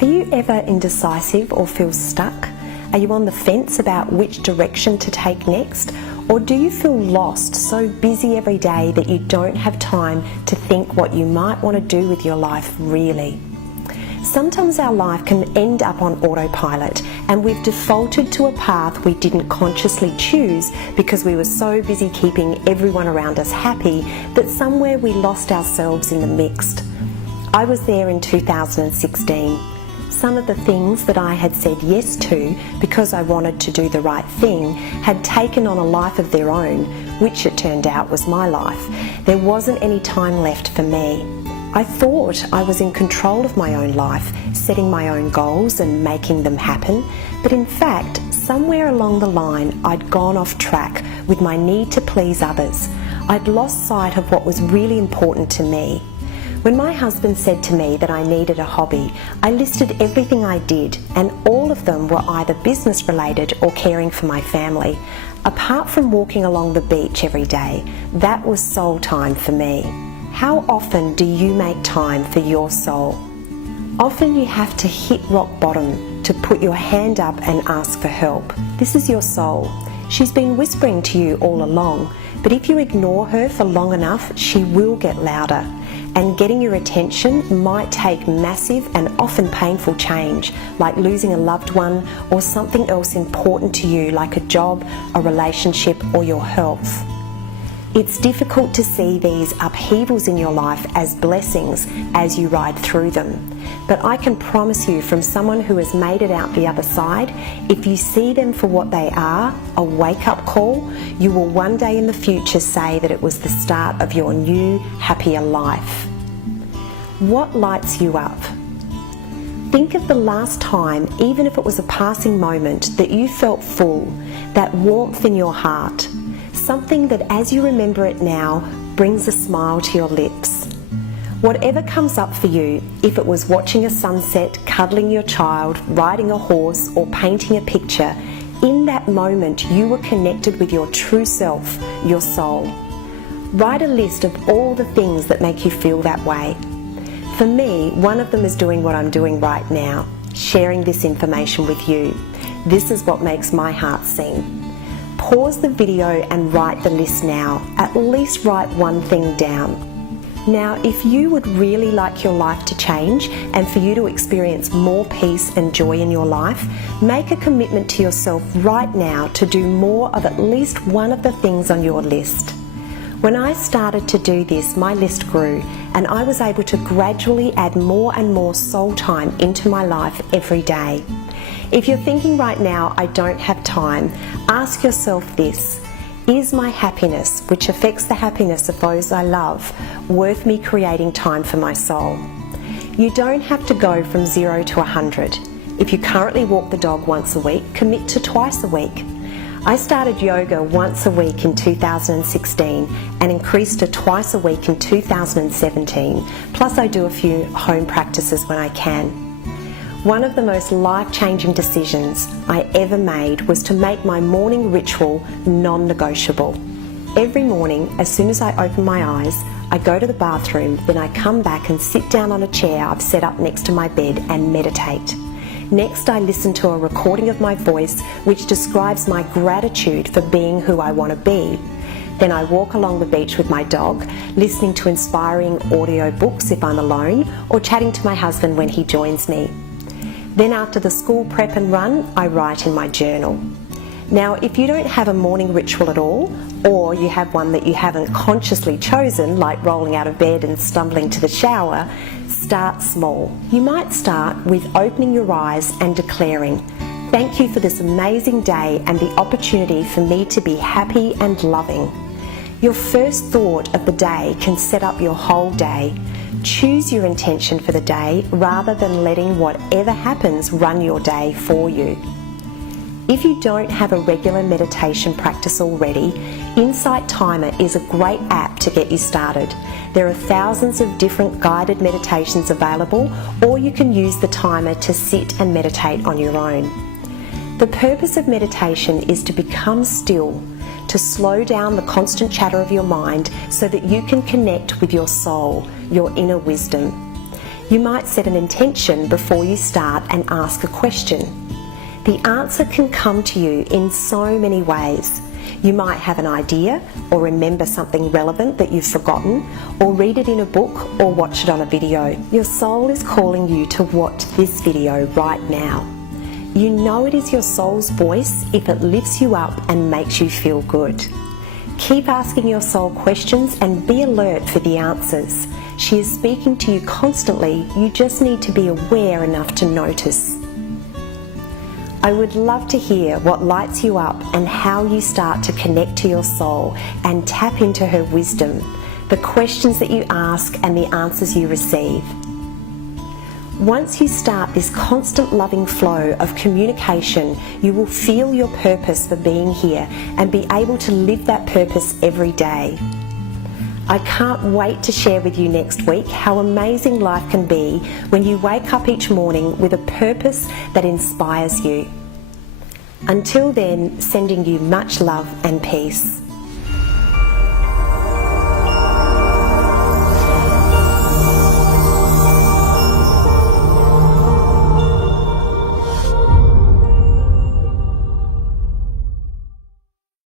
Are you ever indecisive or feel stuck? Are you on the fence about which direction to take next? Or do you feel lost, so busy every day that you don't have time to think what you might want to do with your life really? Sometimes our life can end up on autopilot and we've defaulted to a path we didn't consciously choose because we were so busy keeping everyone around us happy that somewhere we lost ourselves in the mix. I was there in 2016. Some of the things that I had said yes to because I wanted to do the right thing had taken on a life of their own, which it turned out was my life. There wasn't any time left for me. I thought I was in control of my own life, setting my own goals and making them happen, but in fact, somewhere along the line, I'd gone off track with my need to please others. I'd lost sight of what was really important to me. When my husband said to me that I needed a hobby, I listed everything I did, and all of them were either business related or caring for my family. Apart from walking along the beach every day, that was soul time for me. How often do you make time for your soul? Often you have to hit rock bottom to put your hand up and ask for help. This is your soul. She's been whispering to you all along, but if you ignore her for long enough, she will get louder. And getting your attention might take massive and often painful change, like losing a loved one or something else important to you, like a job, a relationship, or your health. It's difficult to see these upheavals in your life as blessings as you ride through them. But I can promise you, from someone who has made it out the other side, if you see them for what they are, a wake-up call, you will one day in the future say that it was the start of your new, happier life. What lights you up? Think of the last time, even if it was a passing moment, that you felt full, that warmth in your heart, something that as you remember it now brings a smile to your lips. Whatever comes up for you, if it was watching a sunset, cuddling your child, riding a horse, or painting a picture, in that moment you were connected with your true self, your soul. Write a list of all the things that make you feel that way. For me, one of them is doing what I'm doing right now, sharing this information with you. This is what makes my heart sing. Pause the video and write the list now. At least write one thing down. Now, if you would really like your life to change and for you to experience more peace and joy in your life, make a commitment to yourself right now to do more of at least one of the things on your list. When I started to do this, my list grew and I was able to gradually add more and more soul time into my life every day. If you're thinking right now, I don't have time, ask yourself this: is my happiness, which affects the happiness of those I love, worth me creating time for my soul? You don't have to go from 0 to 100. If you currently walk the dog once a week, commit to twice a week. I started yoga once a week in 2016 and increased to twice a week in 2017, plus I do a few home practices when I can. One of the most life-changing decisions I ever made was to make my morning ritual non-negotiable. Every morning, as soon as I open my eyes, I go to the bathroom, then I come back and sit down on a chair I've set up next to my bed and meditate. Next, I listen to a recording of my voice which describes my gratitude for being who I want to be. Then I walk along the beach with my dog, listening to inspiring audio books if I'm alone, or chatting to my husband when he joins me. Then after the school prep and run, I write in my journal. Now, if you don't have a morning ritual at all, or you have one that you haven't consciously chosen, like rolling out of bed and stumbling to the shower, start small. You might start with opening your eyes and declaring, "Thank you for this amazing day and the opportunity for me to be happy and loving." Your first thought of the day can set up your whole day. Choose your intention for the day rather than letting whatever happens run your day for you. If you don't have a regular meditation practice already, Insight Timer is a great app to get you started. There are thousands of different guided meditations available, or you can use the timer to sit and meditate on your own. The purpose of meditation is to become still, to slow down the constant chatter of your mind so that you can connect with your soul, your inner wisdom. You might set an intention before you start and ask a question. The answer can come to you in so many ways. You might have an idea or remember something relevant that you've forgotten, or read it in a book or watch it on a video. Your soul is calling you to watch this video right now. You know it is your soul's voice if it lifts you up and makes you feel good. Keep asking your soul questions and be alert for the answers. She is speaking to you constantly. You just need to be aware enough to notice. I would love to hear what lights you up and how you start to connect to your soul and tap into her wisdom, the questions that you ask and the answers you receive. Once you start this constant loving flow of communication, you will feel your purpose for being here and be able to live that purpose every day. I can't wait to share with you next week how amazing life can be when you wake up each morning with a purpose that inspires you. Until then, sending you much love and peace.